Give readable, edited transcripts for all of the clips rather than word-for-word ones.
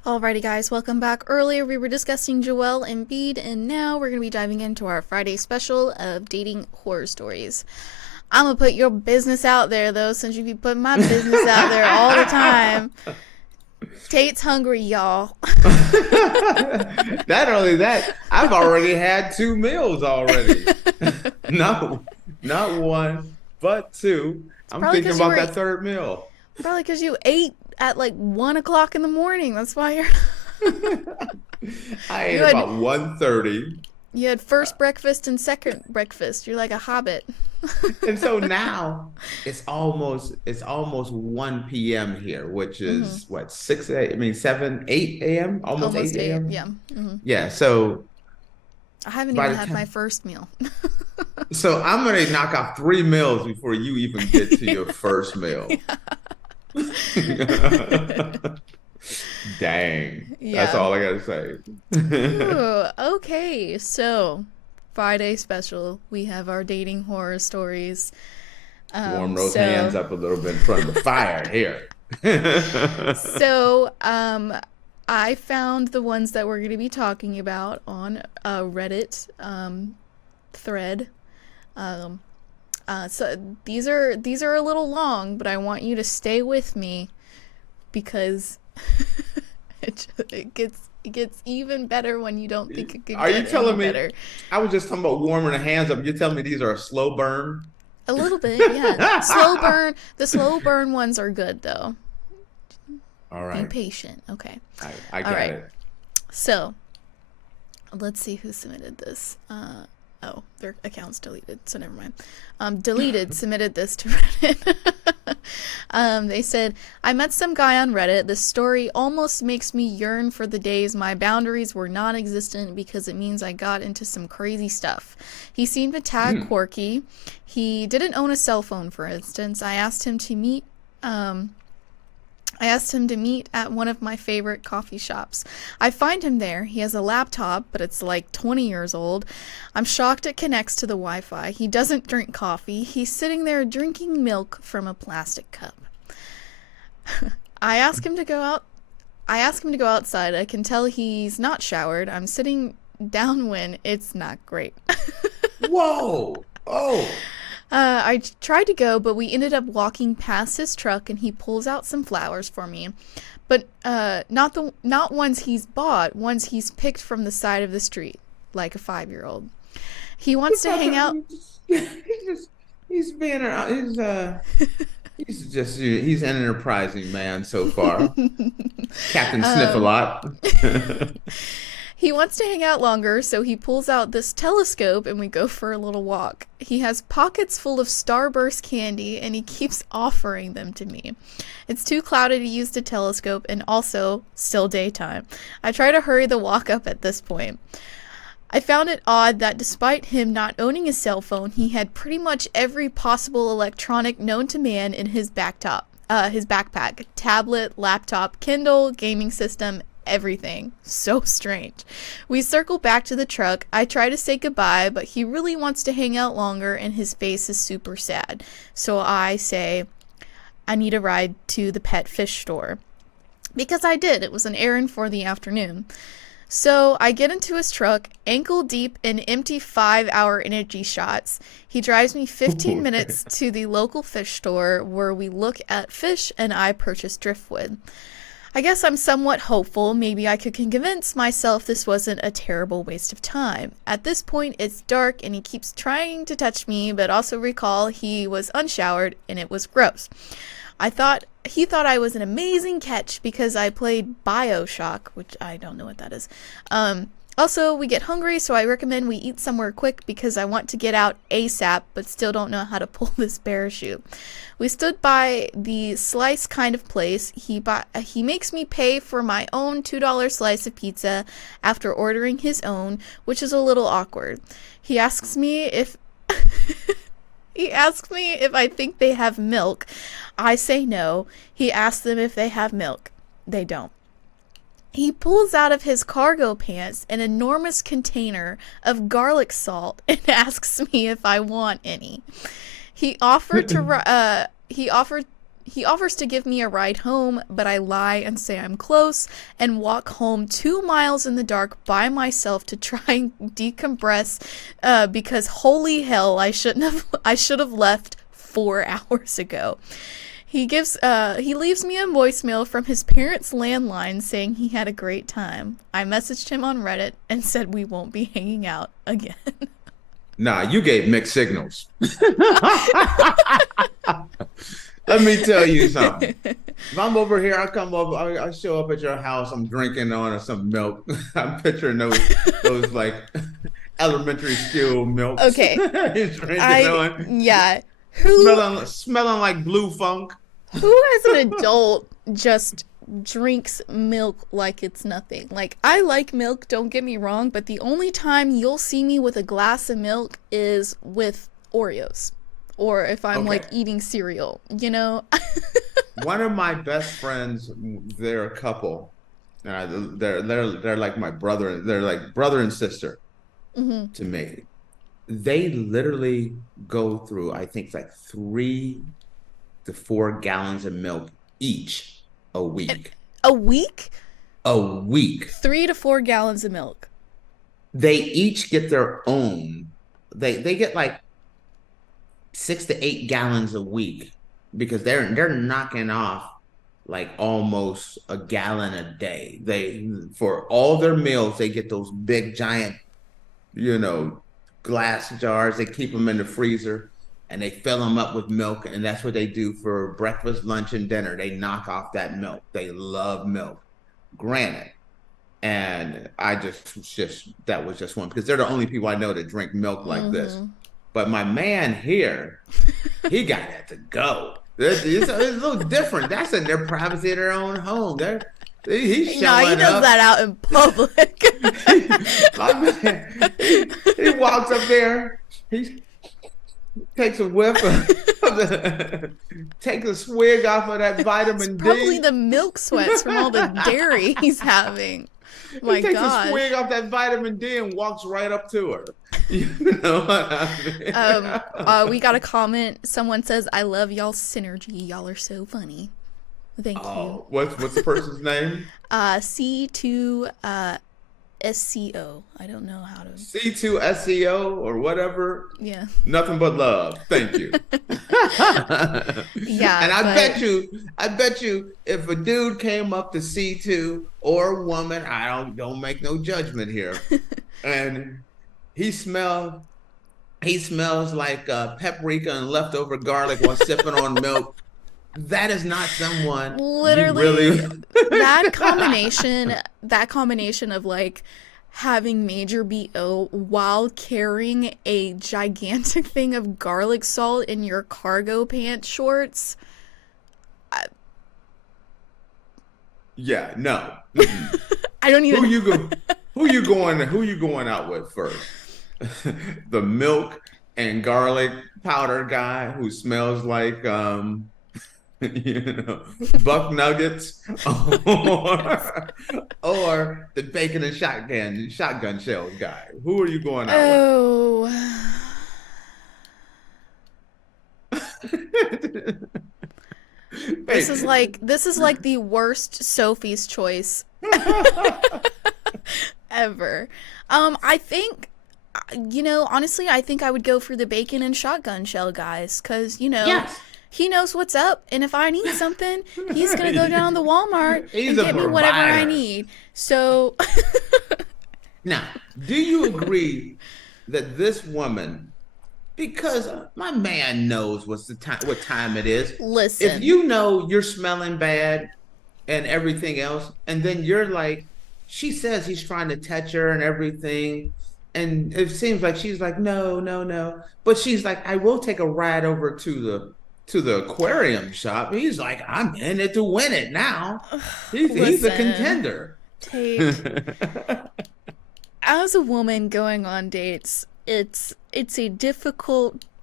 Alrighty guys, welcome back. Earlier we were discussing Joel Embiid, and now we're going to be diving into our Friday special of dating horror stories. I'm going to put your business out there though, since you be putting my business out there all the time. Tate's hungry, y'all. Not only that, I've already had 2 meals already. No, not one, but two. I'm thinking about that third meal. Probably because you ate at like 1 o'clock in the morning. That's why you're... I ate about 1:30. You had first breakfast and second breakfast. You're like a hobbit. And so now it's almost 1 p.m. here, which is what, 6 a.m. I mean 7, 8 a.m. Almost 8 a.m. Yeah. Yeah, so I haven't even had my first meal. So I'm gonna knock out 3 meals before you even get to your first meal. Dang. Yeah. That's all I gotta say. Ooh, okay, so Friday special, we have our dating horror stories. Warm those hands up a little bit in front of the fire here. So I found the ones that we're going to be talking about on a Reddit thread. So these are a little long, but I want you to stay with me because it gets even better when you don't think it could Are get you telling me better. I was just talking about warming the hands up. You're telling me these are a slow burn? A little bit, yeah. Slow burn. The slow burn ones are good though. All right. Be patient. Okay. I got it. So let's see who submitted this. Oh, their account's deleted, so never mind. Deleted submitted this to Reddit. They said, I met some guy on Reddit. This story almost makes me yearn for the days my boundaries were non-existent because it means I got into some crazy stuff. He seemed to tag quirky. He didn't own a cell phone, for instance. I asked him to meet at one of my favorite coffee shops. I find him there. He has a laptop, but it's like 20 years old. I'm shocked it connects to the Wi-Fi. He doesn't drink coffee. He's sitting there drinking milk from a plastic cup. I ask him to go outside. I can tell he's not showered. I'm sitting downwind. It's not great. Whoa. Oh. I tried to go, but we ended up walking past his truck, and he pulls out some flowers for me. But not ones he's bought, ones he's picked from the side of the street, like a 5-year-old. He wants to hang out. He's an enterprising man so far. Captain Sniff-a-Lot. He wants to hang out longer, so he pulls out this telescope and we go for a little walk. He has pockets full of Starburst candy and he keeps offering them to me. It's too cloudy to use the telescope and also still daytime. I try to hurry the walk up at this point. I found it odd that despite him not owning a cell phone, he had pretty much every possible electronic known to man in his backpack. Tablet, laptop, Kindle, gaming system, everything. So strange. We circle back to the truck. I try to say goodbye, but he really wants to hang out longer and his face is super sad. So I say, I need a ride to the pet fish store. Because I did. It was an errand for the afternoon. So I get into his truck, ankle deep in empty 5-hour energy shots. He drives me 15 minutes to the local fish store where we look at fish and I purchase driftwood. I guess I'm somewhat hopeful. Maybe I could convince myself this wasn't a terrible waste of time. At this point, it's dark and he keeps trying to touch me, but also recall he was unshowered and it was gross. He thought I was an amazing catch because I played BioShock, which I don't know what that is. Also, we get hungry, so I recommend we eat somewhere quick because I want to get out ASAP, but still don't know how to pull this parachute. We stood by the slice kind of place. He makes me pay for my own $2 slice of pizza after ordering his own, which is a little awkward. He asks me if I think they have milk. I say no. He asks them if they have milk. They don't. He pulls out of his cargo pants an enormous container of garlic salt and asks me if I want any. He offered He offers to give me a ride home, but I lie and say I'm close and walk home 2 miles in the dark by myself to try and decompress, because holy hell, I should have left 4 hours ago. He leaves me a voicemail from his parents' landline saying he had a great time. I messaged him on Reddit and said we won't be hanging out again. Nah, you gave mixed signals. Let me tell you something. If I'm over here, I show up at your house, I'm drinking on some milk. I'm picturing those like elementary school milks. Okay. Yeah. Smelling like blue funk. Who as an adult just drinks milk like it's nothing? Like, I like milk, don't get me wrong, but the only time you'll see me with a glass of milk is with Oreos. Or if I'm like eating cereal, you know? One of my best friends, they're a couple. They're like my brother. They're like brother and sister to me. They literally go through, I think, like 3 to 4 gallons of milk each a week. A week? A week. 3 to 4 gallons of milk. They each get their own. They get like 6 to 8 gallons a week because they're knocking off like almost a gallon a day. For all their meals, they get those big giant, glass jars. They keep them in the freezer and they fill them up with milk, and that's what they do for breakfast, lunch, and dinner. They knock off that milk. They love milk. Granted. And that was just one, because they're the only people I know that drink milk like this. But my man here, he got that to go. It's a little different. That's in their privacy of their own home. He's showing up. He does that out in public. My man, he walks up there. He takes a whiff takes a swig off of that vitamin D. Probably the milk sweats from all the dairy he's having. He takes a swig off that vitamin D and walks right up to her. You know what I mean? We got a comment. Someone says, "I love y'all's synergy. Y'all are so funny." Thank you. What's the person's name? C2 SCO. I don't know how to. C2 SCO or whatever. Yeah. Nothing but love. Thank you. Yeah. And I bet you, if a dude came up to C2 or a woman, I don't make no judgment here, and he smells like paprika and leftover garlic while sipping on milk. That is not someone. Literally, that combination of like having major BO while carrying a gigantic thing of garlic salt in your cargo pants shorts. Yeah, no. I don't even. Who you going out with first? The milk and garlic powder guy who smells like buck nuggets, or the bacon and shotgun shells guy. Who are you going out with? This is like the worst Sophie's choice ever. I think, honestly, I think I would go for the bacon and shotgun shell guys, because yes. He knows what's up, and if I need something, he's gonna go down to Walmart and get me whatever I need. So, now, do you agree that this woman, because my man knows what time it is? Listen, if you know you're smelling bad and everything else, and then you're like, she says he's trying to touch her and everything, and it seems like she's like, no, but she's like, I will take a ride over to the aquarium shop. He's like, I'm in it to win it now. He's a contender. Tate, as a woman going on dates, it's a difficult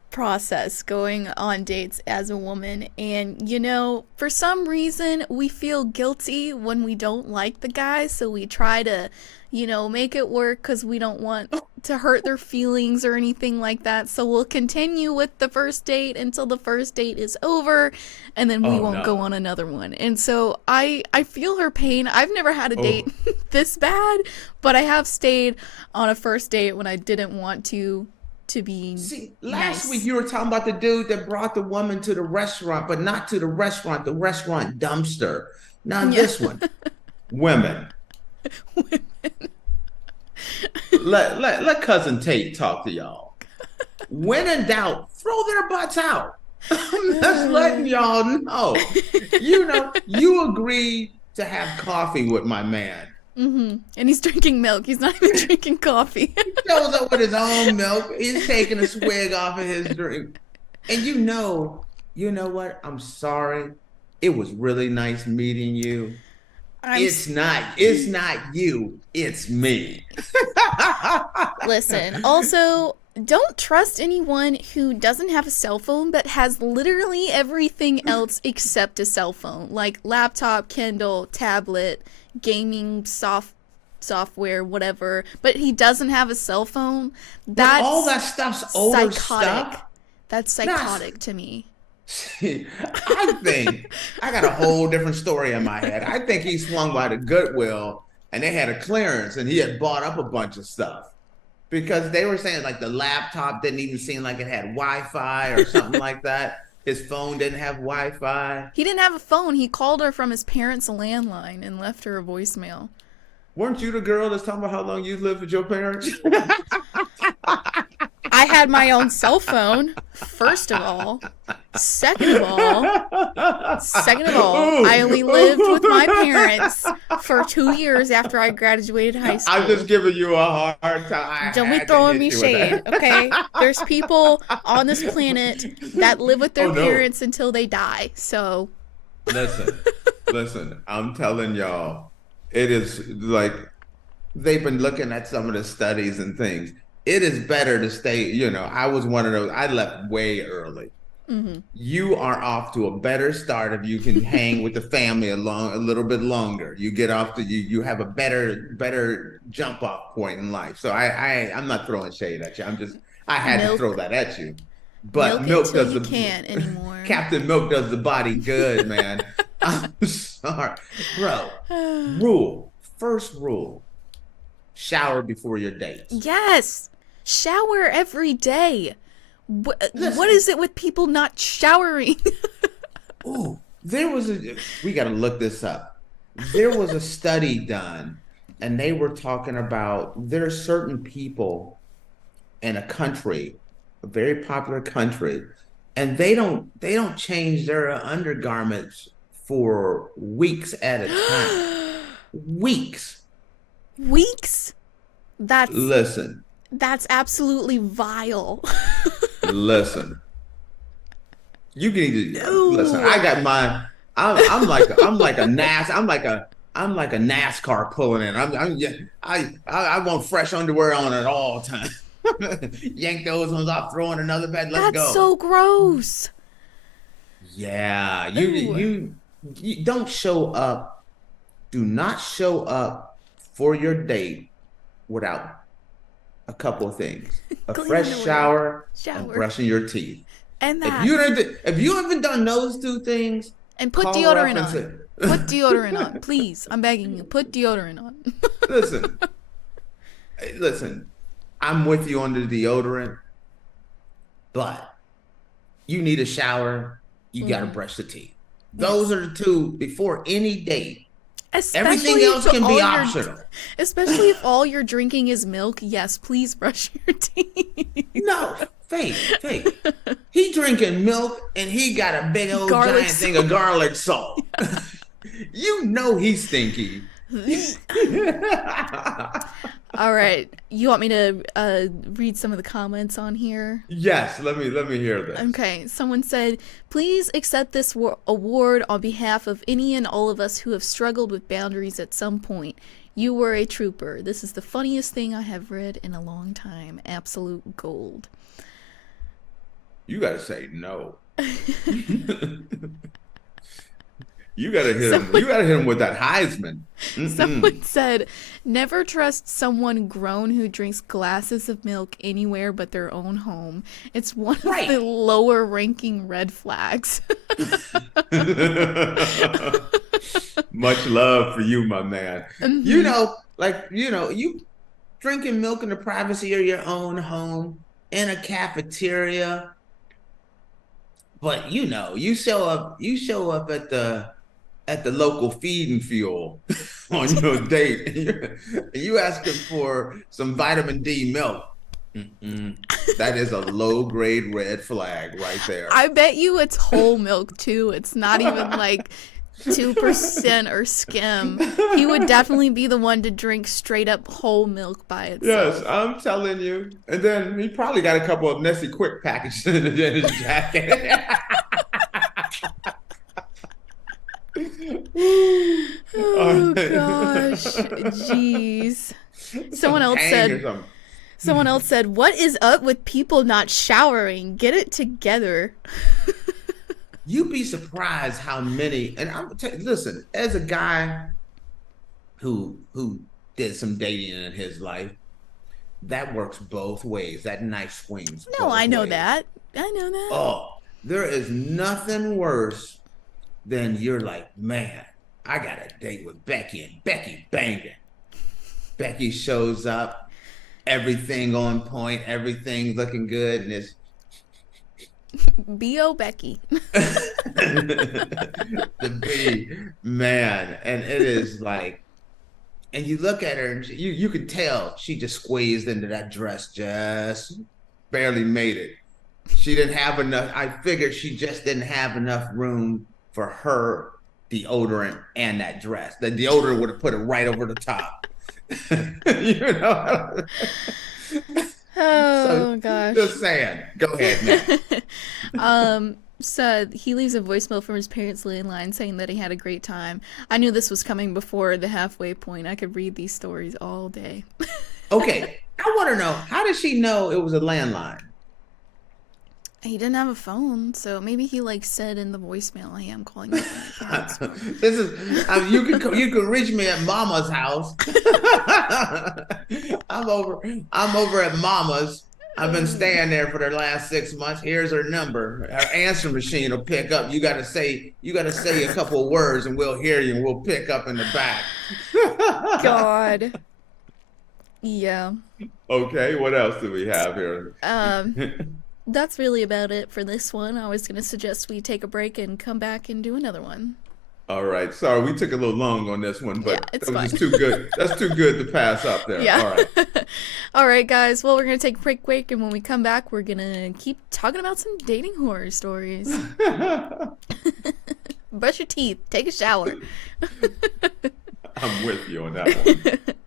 process going on dates as a woman, and for some reason we feel guilty when we don't like the guy, so we try to make it work because we don't want to hurt their feelings or anything like that. So we'll continue with the first date until the first date is over, and then we won't go on another one. And so I feel her pain. I've never had a date this bad, but I have stayed on a first date when I didn't want to be last nice. week you were talking about the dude that brought the woman to the restaurant, but not to the restaurant dumpster. Now this one, women. let cousin Tate talk to y'all. When in doubt, throw their butts out. I'm just letting y'all know. You agreed to have coffee with my man. Mm-hmm. And he's drinking milk. He's not even drinking coffee. He shows up with his own milk. He's taking a swig off of his drink. And you know what? I'm sorry. It was really nice meeting you. It's not you. It's me. Listen, also, don't trust anyone who doesn't have a cell phone but has literally everything else except a cell phone. Like laptop, Kindle, tablet, gaming software, whatever, but he doesn't have a cell phone. That's all that stuff's older psychotic. Stuff. That's psychotic to me. I think I got a whole different story in my head. I think he swung by the Goodwill and they had a clearance and he had bought up a bunch of stuff because they were saying like the laptop didn't even seem like it had Wi-Fi or something like that. His phone didn't have Wi-Fi. He didn't have a phone. He called her from his parents' landline and left her a voicemail. Weren't you the girl that's talking about how long you lived with your parents? I had my own cell phone, first of all. Second of all, I only lived with my parents for 2 years after I graduated high school. I'm just giving you a hard time. Don't be throwing me shade, okay? There's people on this planet that live with their parents until they die, so. Listen, I'm telling y'all, it is like, they've been looking at some of the studies and things. It is better to stay, I was one of those, I left way early. Mm-hmm. You are off to a better start if you can hang with the family a little bit longer. You get off to you have a better jump off point in life. So I'm not throwing shade at you. I had to throw that at you. But milk does the can't anymore. Captain Milk does the body good, man. I'm sorry, bro. First rule: shower before your date. Yes, shower every day. What is it with people not showering? Ooh, we got to look this up. There was a study done and they were talking about there are certain people in a country, a very popular country, and they don't change their undergarments for weeks at a time. Weeks. That's absolutely vile. Listen, you can either listen. I got mine. I'm like a NASCAR pulling in. I want fresh underwear on at all times. Yank those ones off, throw in another bed. Let's go. That's so gross. Yeah, you don't show up. Do not show up for your date without a couple of things: a fresh shower, and brushing your teeth. And that. If you haven't done those two things, and put deodorant on. Put deodorant on, please. I'm begging you. Put deodorant on. Listen. I'm with you on the deodorant, but you need a shower. You got to brush the teeth. Yes. Those are the two before any date. Everything else can be optional. Especially if all you're drinking is milk. Yes, please brush your teeth. No, fake. He drinking milk and he got a big old giant thing of garlic salt. You know he's stinky. All right, you want me to read some of the comments on here? Yes, let me hear this. Okay, someone said, please accept this award on behalf of any and all of us who have struggled with boundaries at some point. You were a trooper. This is the funniest thing I have read in a long time. Absolute gold. you got to say no. You got to hit him. You got to hit him with that Heisman. Someone said, never trust someone grown who drinks glasses of milk anywhere but their own home. It's one of the lower ranking red flags. Much love for you, my man. You know, you drinking milk in the privacy of your own home, in a cafeteria. But you show up at the local feed and fuel on your date, and you asking for some vitamin D milk. That is a low grade red flag right there. I bet you it's whole milk too. It's not even like 2% or skim. He would definitely be the one to drink straight up whole milk by itself. Yes, I'm telling you. And then he probably got a couple of Nestle Quick packages in his jacket. Oh gosh, jeez. Someone else said, "What is up with people not showering? Get it together." You'd be surprised how many. And listen, as a guy who did some dating in his life, that works both ways. That knife swings. No, I know ways. that. I know that. Oh, there is nothing worse than you're like, man, I got a date with Becky, and Becky banging. Becky shows up, everything on point, everything looking good, and it's B.O. Becky. The B, man. And it is like, and you look at her and you could tell she just squeezed into that dress, just barely made it. She didn't have enough. I figured she just didn't have enough room for her deodorant and that dress. The deodorant would have put it right over the top. You know? Oh, gosh. Just saying. Go ahead now. So he leaves a voicemail from his parents' landline saying that he had a great time. I knew this was coming before the halfway point. I could read these stories all day. Okay. I want to know, how did she know it was a landline? He didn't have a phone, so maybe he said in the voicemail, "Hey, I'm calling you from my parents'." This is you can reach me at Mama's house. I'm over at Mama's. I've been staying there for the last 6 months. Here's her number. Her answer machine will pick up. You gotta say a couple of words, and we'll hear you, and we'll pick up in the back. God. Yeah. Okay. What else do we have here? That's really about it for this one. I was going to suggest we take a break and come back and do another one. All right. Sorry, we took a little long on this one, but yeah, it's that was fine. just too good. That's too good to pass up there. Yeah. All right. All right, guys. Well, we're going to take a quick break, and when we come back, we're going to keep talking about some dating horror stories. Brush your teeth. Take a shower. I'm with you on that one.